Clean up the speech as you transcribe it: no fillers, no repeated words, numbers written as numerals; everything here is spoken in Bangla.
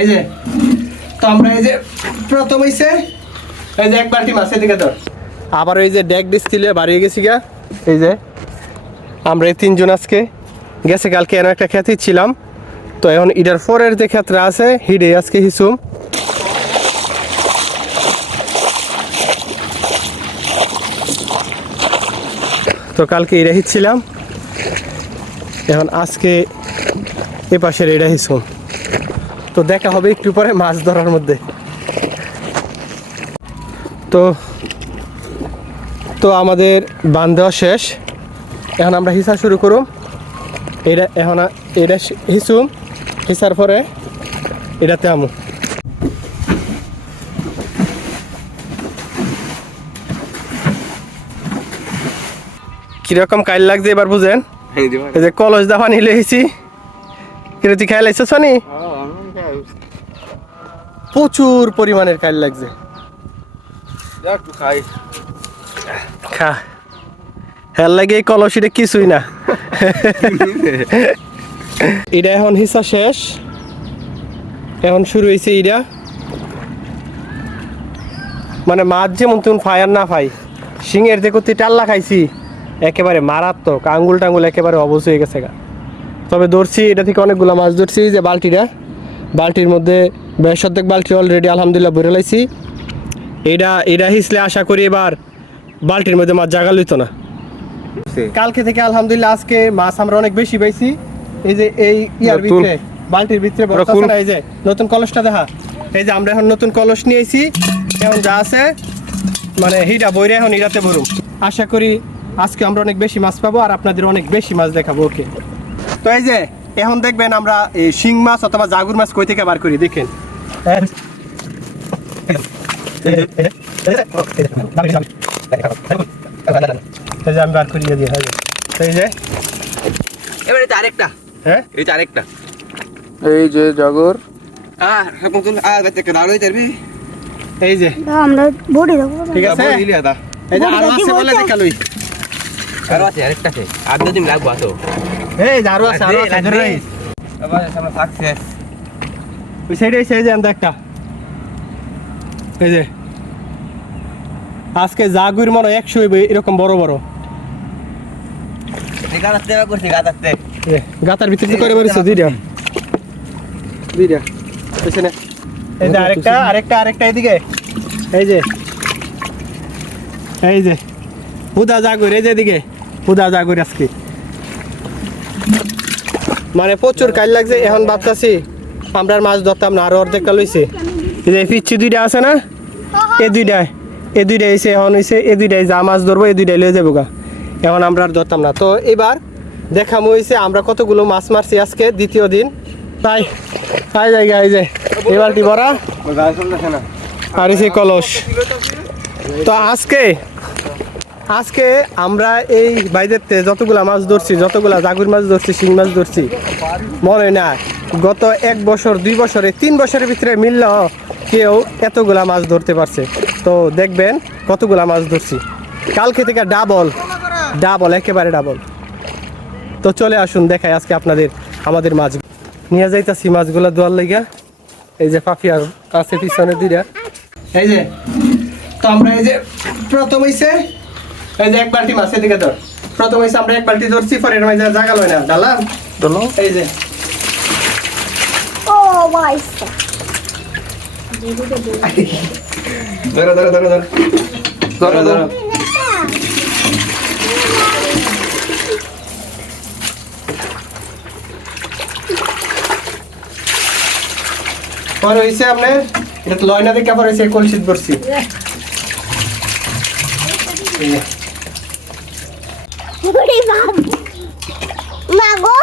এই যে তো আমরা এই যে প্রথম হইছে এই যে এক বালতি মাছ এদিকে ধর আবার এই যে ডেক ডিস্টিলে বাড়িয়ে গেছি গা এই যে আমরা এই তিনজন আজকে গেছে কালকে এর একটা খেতে ছিলাম তো এখন ইডার ফরের যে ক্ষেত্রে আছে হিডে আজকে হিসুম তো কালকে এটা হিচ্ছিলাম এখন আজকে এ পাশের এটা হিসুম তো দেখা হবে একটু পরে মাছ ধরার মধ্যে তো তো আমাদের বান দেওয়া শেষ এখন আমরা হিসা শুরু করুম এটা এখন এটা হিসুম হিসার পরে এটাতে আমু কিরকম কাইল লাগছে এবার বুঝেন এই যে কলস দা পানি লেগেছি কিরতি খাই লাগছে শনি প্রচুর পরিমাণের কাইল লাগছে খা হেল লাগে কলস এটা কিছুই না এটা এখন হিসা শেষ এখন শুরু হয়েছে এটা মানে মাছ যেমন তুমি ফায়ার না পাই শিঙের যে করতে টাল্লা খাইছি একেবারে মারাত্মক আঙ্গুল টাঙ্গুল একেবারে অবশ হয়ে গেছে গা তবে ধরছি এটা থেকে অনেকগুলো মাছ ধরছি যে বালতির মধ্যে বেশ অর্ধেক বালতি অলরেডি আলহামদুলিল্লাহ ভরে লাইছি এটা হিসলে আশা করি এবার বালতির মধ্যে মাছ জাগা লইতো না কালকে থেকে আলহামদুলিল্লাহ আজকে মাছ আমরা অনেক বেশি পাইছি এই যে এই ইয়ার ভিতরে বালতির ভিতরে বর্তমানে এই যে নতুন কলসটা দেখা এই যে আমরা এখন নতুন কলস নিয়েছি এখন যা আছে মানে হিডা বইরে এখন ইরাতে ভরুম আশা করি আজকে আমরা অনেক বেশি মাছ পাবো আর আপনাদের অনেক বেশি মাছ দেখাবো ওকে তো এই যে এখন দেখবেন আমরা এই শিং মাছ অথবা জাগুর মাছ কই থেকে বার করি দেখেন আমি বার করি দিয়ে এই যে এবারে আরেকটা হ্যাঁ এই আরেকটা এই যে জাগুর এই যে আমরা বড়ি দেবো ঠিক আছে এই যে আরো আছে বলে দেখালই আরো আছে আরেকটা আছে আর দুদিন লাগবো তো এই যে আরো আছে ধরে রাইস আবার আমরা সাকসেস ওই সাইডে এই যে আমরা একটা এই যে আজকে জাগুর মনে 100 হইবে এরকম বড় বড় গাতাতে করছি গাতাতে গাতার ভিতরে করে মারিছো দুইটা পেছনে এই যে আরেকটা এদিকে এই যে হুদা জাগুর এই যে এদিকে হুদা জাগুর আজকে মানে প্রচুর কাল লাগছে এখন ভাবতাছি আমরা মাছ ধরতাম না আরো অর্ধেকটা লইছে এই যে পিচ্ছি দুইটা আছে না এই দুইটা এসে এখন হয়েছে এই দুইটাই যা মাছ ধরবো এই দুইটাই লয়ে যাবো গা এখন আমরা আর ধরতাম না তো এবার দেখামো হয়েছে আমরা কতগুলো মাছ মারছি আজকে দ্বিতীয় দিন তাই জায়গা এই যে এবারটি ভরা আর এই কলস তো আজকে আমরা এই বাইরেতে যতগুলা মাছ ধরছি যতগুলা জাগুর মাছ ধরছি শিং মাছ ধরছি মনে না গত 1 বছর 2 বছরে 3 বছরের ভিতরে মিললেও কেউ এতগুলা মাছ ধরতে পারছে তো দেখবেন কতগুলা মাছ ধরছি কালকে থেকে ডাবল একেবারে ডাবল তো চলে আসুন দেখাই আজকে আপনাদের আমাদের মাছ নিয়ে যাইতাছি মাছগুলা দোয়ার লাইগা এই যে পাফিয়ার কাছে পিছনে দুইটা এই যে তো আমরা এই যে প্রথম হইছে এই যে এক বালতি মাছ এদিকে ধর প্রথম হইছে আমরা এক বালতি ধরছি পরে এর মাঝে জায়গা লয় না ডালাম ধরো এই যে ও মাইস ধরো পরে হইছে আপনি এটা লয় না দেখে পরে হইছে কলসিত ভরছি বড়ি বাবা মা গো